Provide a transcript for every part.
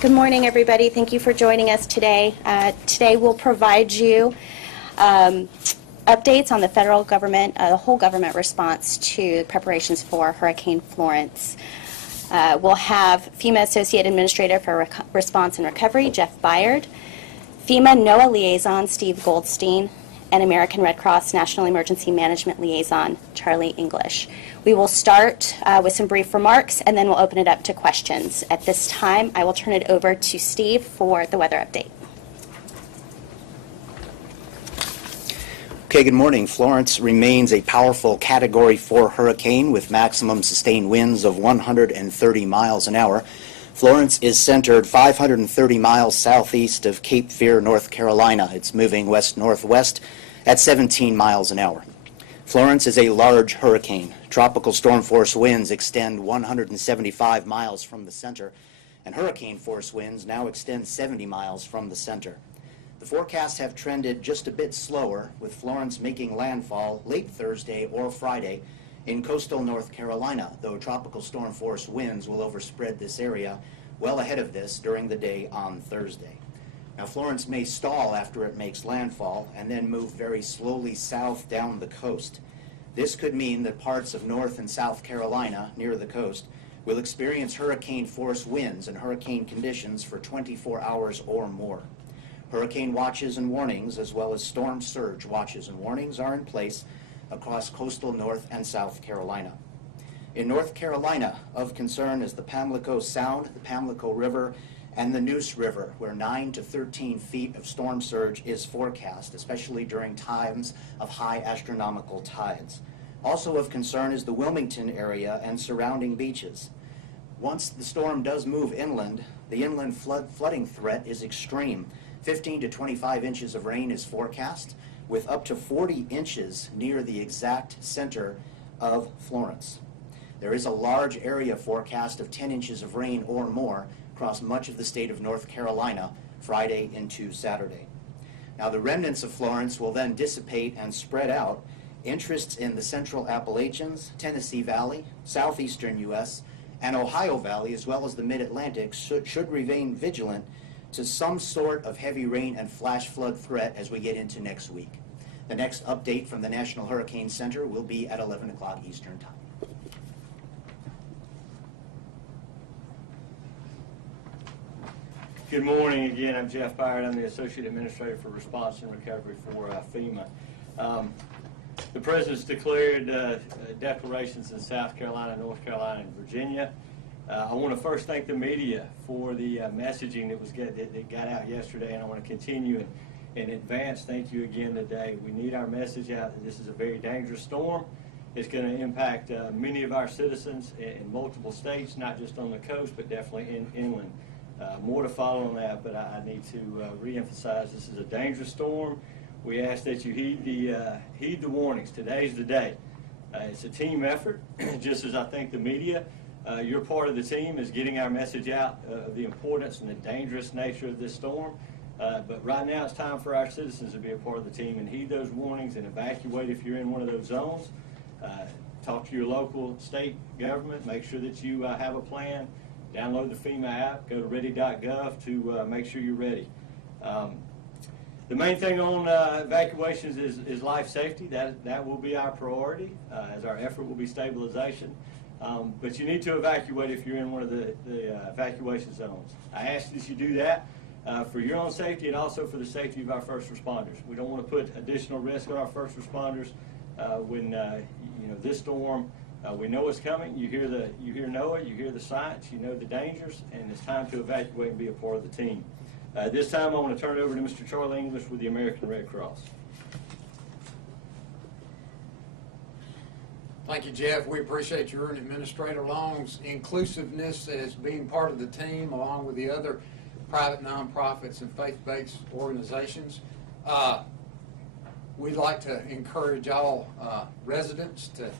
Good morning, everybody. Thank you for joining us today. Today we'll provide you updates on the federal government, the whole government response to preparations for Hurricane Florence. We'll have FEMA Associate Administrator for Response and Recovery, Jeff Byard, FEMA NOAA Liaison, Steve Goldstein, and American Red Cross National Emergency Management Liaison, Charlie English. We will start with some brief remarks, and then we'll open it up to questions. At this time, I will turn it over to Steve for the weather update. Okay, good morning. Florence remains a powerful Category 4 hurricane with maximum sustained winds of 130 miles an hour. Florence is centered 530 miles southeast of Cape Fear, North Carolina. It's moving west-northwest at 17 miles an hour. Florence is a large hurricane. Tropical storm force winds extend 175 miles from the center, and hurricane force winds now extend 70 miles from the center. The forecasts have trended just a bit slower, with Florence making landfall late Thursday or Friday in coastal North Carolina, though tropical storm force winds will overspread this area well ahead of this during the day on Thursday. Now, Florence may stall after it makes landfall and then move very slowly south down the coast. This could mean that parts of North and South Carolina near the coast will experience hurricane force winds and hurricane conditions for 24 hours or more. Hurricane watches and warnings, as well as storm surge watches and warnings, are in place across coastal North and South Carolina. In North Carolina, of concern is the Pamlico Sound, the Pamlico River, and the Neuse River, where 9 to 13 feet of storm surge is forecast, especially during times of high astronomical tides. Also of concern is the Wilmington area and surrounding beaches. Once the storm does move inland, the inland flooding threat is extreme. 15 to 25 inches of rain is forecast, with up to 40 inches near the exact center of Florence. There is a large area forecast of 10 inches of rain or more across much of the state of North Carolina Friday into Saturday. Now, the remnants of Florence will then dissipate and spread out. Interests in the Central Appalachians, Tennessee Valley, southeastern U.S., and Ohio Valley, as well as the Mid-Atlantic, should remain vigilant to some sort of heavy rain and flash flood threat as we get into next week. The next update from the National Hurricane Center will be at 11 o'clock Eastern Time. Good morning again. I'm Jeff Byard. I'm the Associate Administrator for Response and Recovery for FEMA. The President's declared declarations in South Carolina, North Carolina, and Virginia. I want to first thank the media for the messaging that got out yesterday, and I want to continue in advance. Thank you again today. We need our message out that this is a very dangerous storm. It's going to impact many of our citizens in multiple states, not just on the coast, but definitely inland. More to follow on that, but I need to reemphasize this is a dangerous storm. We ask that you heed the warnings. Today's the day. It's a team effort, just as I think the media. You're part of the team is getting our message out of the importance and the dangerous nature of this storm. But right now it's time for our citizens to be a part of the team and heed those warnings and evacuate if you're in one of those zones. Talk to your local state government. Make sure that you have a plan. Download the FEMA app. Go to ready.gov to make sure you're ready. The main thing on evacuations is life safety. That will be our priority, as our effort will be stabilization. But you need to evacuate if you're in one of the evacuation zones. I ask that you do that for your own safety and also for the safety of our first responders. We don't want to put additional risk on our first responders when this storm. We know it's coming. You hear NOAA, you hear the science, you know the dangers, and it's time to evacuate and be a part of the team. This time I want to turn it over to Mr. Charlie English with the American Red Cross. Thank you, Jeff. We appreciate your and Administrator Long's inclusiveness as being part of the team, along with the other private nonprofits and faith-based organizations. We'd like to encourage all residents to,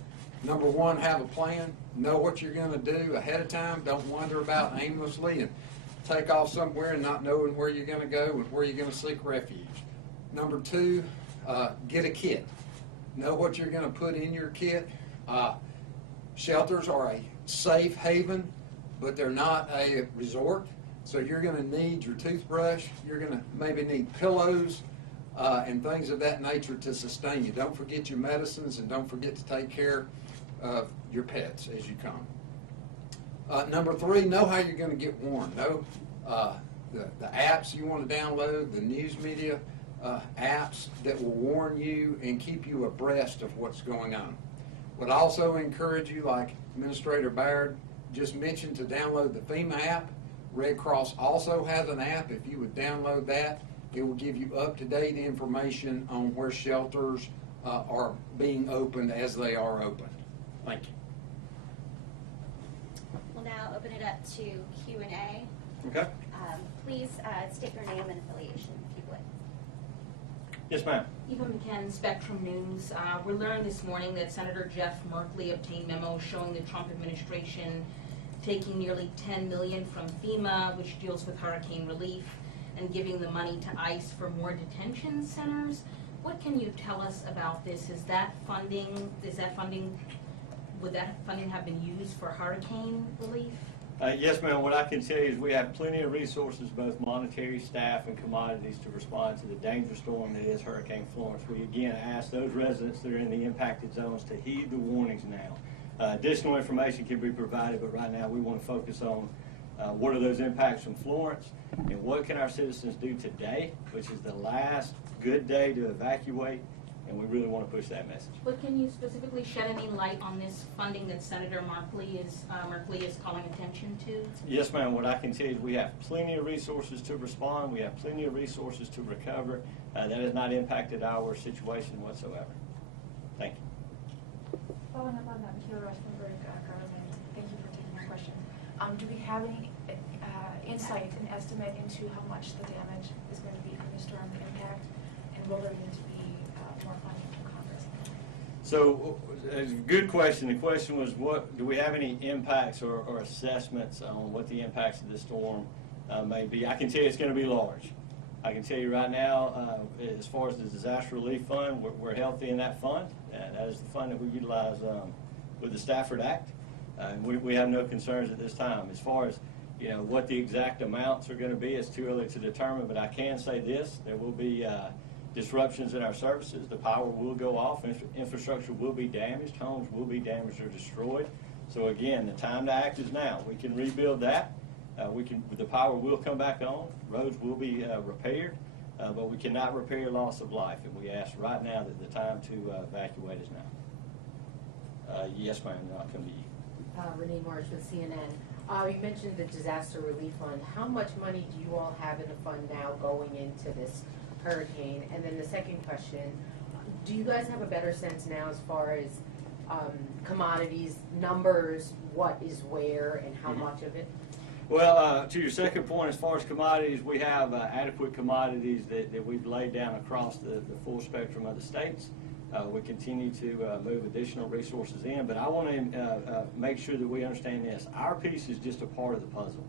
number one, have a plan, know what you're going to do ahead of time. Don't wander about aimlessly and take off somewhere and not knowing where you're going to go and where you're going to seek refuge. Number two, get a kit. Know what you're going to put in your kit. Shelters are a safe haven, but they're not a resort. So you're going to need your toothbrush, you're going to maybe need pillows, and things of that nature to sustain you. Don't forget your medicines, and don't forget to take care of your pets as you come. Number 3, know how you're going to get warned. Know the apps you want to download, the news media apps that will warn you and keep you abreast of what's going on. Would also encourage you, like Administrator Baird just mentioned, to download the FEMA app. Red Cross also has an app. If you would download that, it will give you up-to-date information on where shelters are being opened as they are opened. Thank you. We'll now open it up to Q&A. Okay. Please state your name and affiliation, if you would. Yes, ma'am. Eva McKen, Spectrum News. We learned this morning that Senator Jeff Merkley obtained memos showing the Trump administration taking nearly $10 million from FEMA, which deals with hurricane relief, and giving the money to ICE for more detention centers. What can you tell us about this? Would that funding have been used for hurricane relief? Yes, ma'am. What I can tell you is we have plenty of resources, both monetary, staff, and commodities, to respond to the dangerous storm that is Hurricane Florence. We again ask those residents that are in the impacted zones to heed the warnings now. Additional information can be provided, but right now we want to focus on what are those impacts from Florence, and what can our citizens do today, which is the last good day to evacuate, and we really want to push that message. But can you specifically shed any light on this funding that Senator Merkley is calling attention to? Yes, ma'am. What I can tell you is we have plenty of resources to respond. We have plenty of resources to recover. That has not impacted our situation whatsoever. Thank you. Following up on that, Michaela Rosenberg, Garland, thank you for taking my question. Do we have any insight and estimate into how much the damage is going to be from the storm, the impact, and will there need to be more funding from Congress? So, it's a good question. The question was, do we have any impacts or assessments on what the impacts of this storm may be? I can tell you it's going to be large. I can tell you right now, as far as the disaster relief fund, we're healthy in that fund. That is the fund that we utilize with the Stafford Act. We have no concerns at this time. As far as what the exact amounts are going to be, it's too early to determine, but I can say this: there will be disruptions in our services. The power will go off, infrastructure will be damaged, homes will be damaged or destroyed. So again, the time to act is now. We can rebuild that. The power will come back on. Roads will be repaired, but we cannot repair loss of life. And we ask right now that the time to evacuate is now. Yes, ma'am. I'll come to you. Renee March with CNN. You mentioned the disaster relief fund. How much money do you all have in the fund now going into this hurricane? And then the second question, do you guys have a better sense now as far as commodities, numbers, what is where and how much of it? Well, to your second point, as far as commodities, we have adequate commodities that we've laid down across the full spectrum of the states. We continue to move additional resources in, but I want to make sure that we understand this. Our piece is just a part of the puzzle.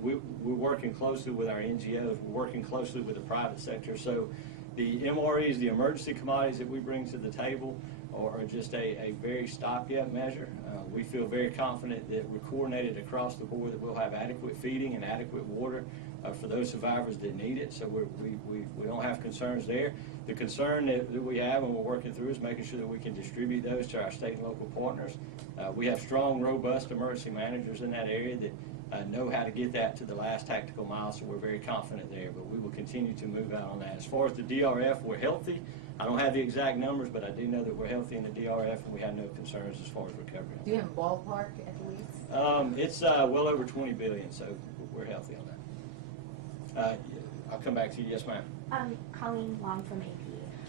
We're working closely with our NGOs. We're working closely with the private sector. So the MREs, the emergency commodities that we bring to the table, are just a very stopgap measure. We feel very confident that we're coordinated across the board, that we'll have adequate feeding and adequate water for those survivors that need it. So we don't have concerns there. The concern that we have and we're working through is making sure that we can distribute those to our state and local partners. We have strong, robust emergency managers in that area that know how to get that to the last tactical mile, so we're very confident there, but we will continue to move out on that. As far as the DRF, we're healthy. I don't have the exact numbers, but I do know that we're healthy in the DRF, and we have no concerns as far as recovery. Do you have a ballpark at least? It's well over $20 billion, so we're healthy on that. I'll come back to you. Yes, ma'am. Colleen Long from AP.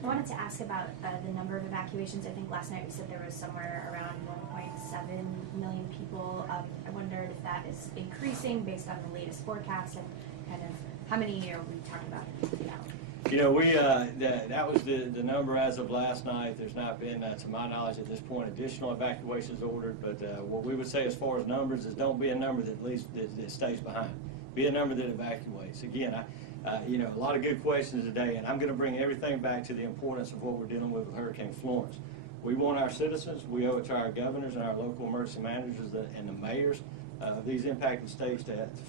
I wanted to ask about the number of evacuations. I think last night we said there was somewhere around 1.7 million people. I wondered if that is increasing based on the latest forecast, and kind of how many are we talking about? That was the number as of last night. There's not been, to my knowledge at this point, additional evacuations ordered, but what we would say as far as numbers is don't be a number that stays behind. Be a number that evacuates. Again, a lot of good questions today, and I'm going to bring everything back to the importance of what we're dealing with Hurricane Florence. We want our citizens, we owe it to our governors and our local emergency managers and the mayors these impacted states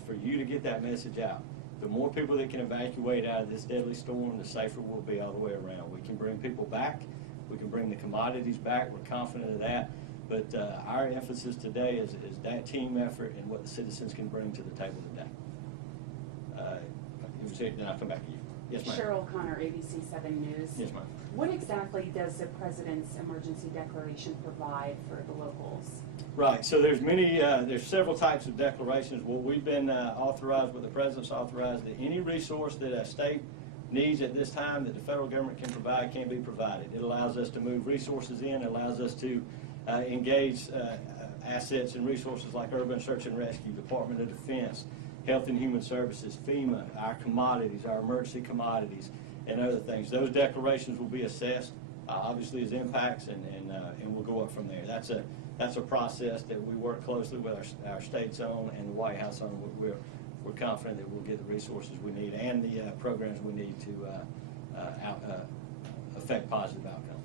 for you to get that message out. The more people that can evacuate out of this deadly storm, the safer we'll be all the way around. We can bring people back. We can bring the commodities back. We're confident of that. But our emphasis today is that team effort and what the citizens can bring to the table today. Then I'll come back to you. Yes, ma'am. Cheryl Connor, ABC 7 News. Yes, ma'am. What exactly does the President's emergency declaration provide for the locals? Right. So there's several types of declarations. What we've been authorized, what the President's authorized, that any resource that a state needs at this time that the federal government can provide can be provided. It allows us to move resources in. It allows us to engage assets and resources like Urban Search and Rescue, Department of Defense, Health and Human Services, FEMA, our commodities, our emergency commodities, and other things. Those declarations will be assessed, obviously, as impacts, and we'll go up from there. That's a process that we work closely with our states on and the White House on. We're confident that we'll get the resources we need and the programs we need to affect positive outcome.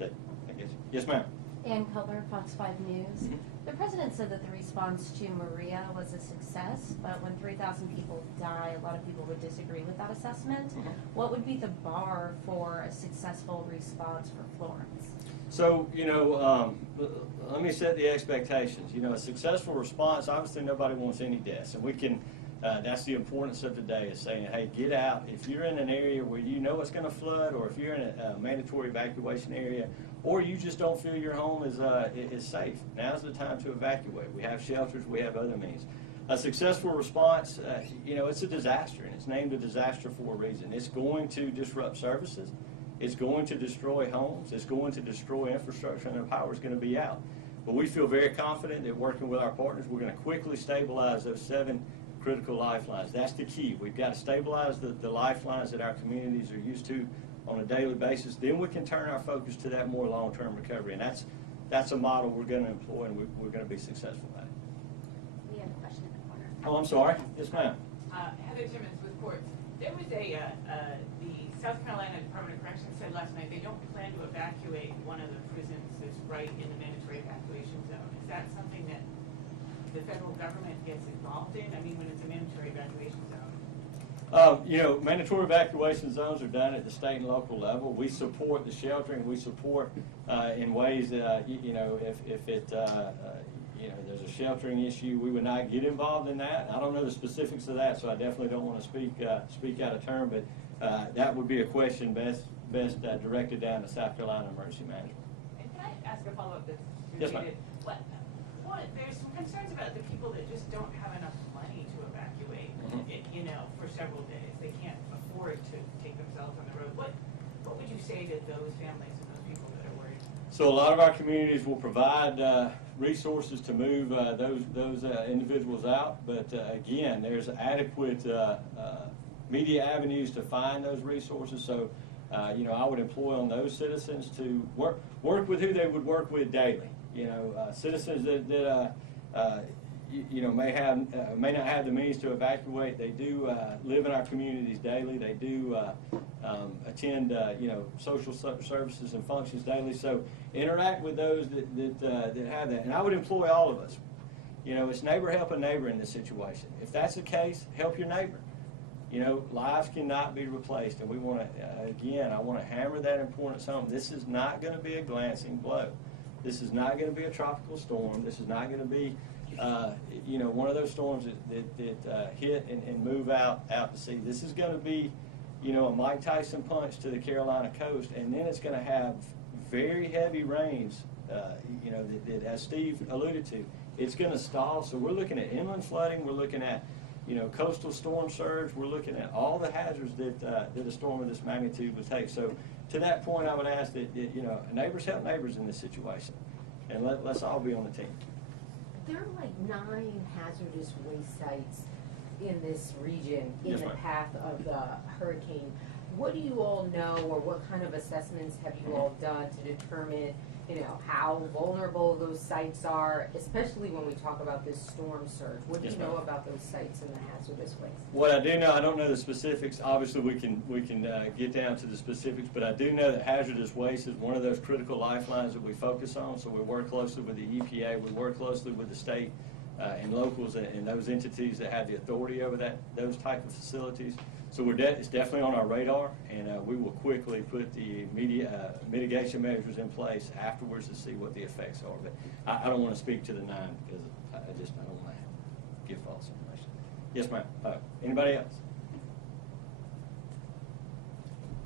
I guess. Yes, ma'am. Ann Cutler, Fox 5 News. The President said that the response to Maria was a success, but when 3,000 people die, a lot of people would disagree with that assessment. What would be the bar for a successful response for Florence? So, let me set the expectations. A successful response, obviously nobody wants any deaths, and we can, that's the importance of today, is saying, hey, get out. If you're in an area where you know it's going to flood, or if you're in a mandatory evacuation area, or you just don't feel your home is safe, now's the time to evacuate. We have shelters, we have other means. A successful response, it's a disaster, and it's named a disaster for a reason. It's going to disrupt services. It's going to destroy homes. It's going to destroy infrastructure, and the power is going to be out. But we feel very confident that working with our partners, we're going to quickly stabilize those 7 critical lifelines. That's the key. We've got to stabilize the lifelines that our communities are used to on a daily basis. Then we can turn our focus to that more long-term recovery, and that's a model we're going to employ, and we're going to be successful at it. We have a question in the corner. Oh, I'm sorry. Yes, ma'am. Heather Timmons with Courts. There was the South Carolina Department of Corrections said last night they don't plan to evacuate one of the prisons that's right in the mandatory evacuation zone. Is that something that the federal government gets involved in? I mean, when it's a mandatory evacuation zone? Mandatory evacuation zones are done at the state and local level. We support the sheltering. We support in ways that, if there's a sheltering issue, we would not get involved in that. I don't know the specifics of that, so I definitely don't want to speak out of turn, but that would be a question best directed down to South Carolina Emergency Management. And can I ask a follow-up that's Yes, ma'am. related? There's some concerns about the people that just don't have enough money to evacuate, for several days. They can't afford to take themselves on the road. What would you say to those families and those people that are worried? So a lot of our communities will provide resources to move those individuals out, but again, there's adequate media avenues to find those resources. So, I would employ on those citizens to work with who they would work with daily. Citizens that may not have the means to evacuate. They do live in our communities daily. They do attend social services and functions daily. So interact with those that have that. And I would employ all of us. It's neighbor helping neighbor in this situation. If that's the case, help your neighbor. Lives cannot be replaced, and we want to, I want to hammer that importance home. This is not going to be a glancing blow. This is not going to be a tropical storm. This is not going to be, one of those storms that hit and move out to sea. This is going to be, a Mike Tyson punch to the Carolina coast, and then it's going to have very heavy rains, that, as Steve alluded to, it's going to stall. So we're looking at inland flooding. We're looking at coastal storm surge. We're looking at all the hazards that a storm of this magnitude would take. So to that point, I would ask that neighbors help neighbors in this situation, and let's all be on the team. There are like 9 hazardous waste sites in this region in Yes, the ma'am. path of the hurricane. What do you all know, or what kind of assessments have you all done to determine, how vulnerable those sites are, especially when we talk about this storm surge? What do Yes, you know ma'am. about those sites and the hazardous waste? What I do know, I don't know the specifics. Obviously, we can get down to the specifics, but I do know that hazardous waste is one of those critical lifelines that we focus on. So we work closely with the EPA. We work closely with the state and locals and those entities that have the authority over those type of facilities. So it's definitely on our radar, and we will quickly put the mitigation measures in place afterwards to see what the effects are. But I don't want to speak to the 9 because I don't want to give false information. Yes, ma'am. Anybody else?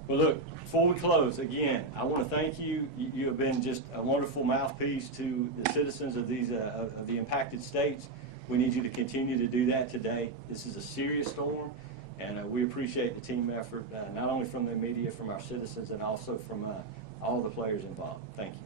Well, look, before we close, again, I want to thank you. You have been just a wonderful mouthpiece to the citizens of these of the impacted states. We need you to continue to do that today. This is a serious storm, and we appreciate the team effort, not only from the media, from our citizens, and also from all the players involved. Thank you.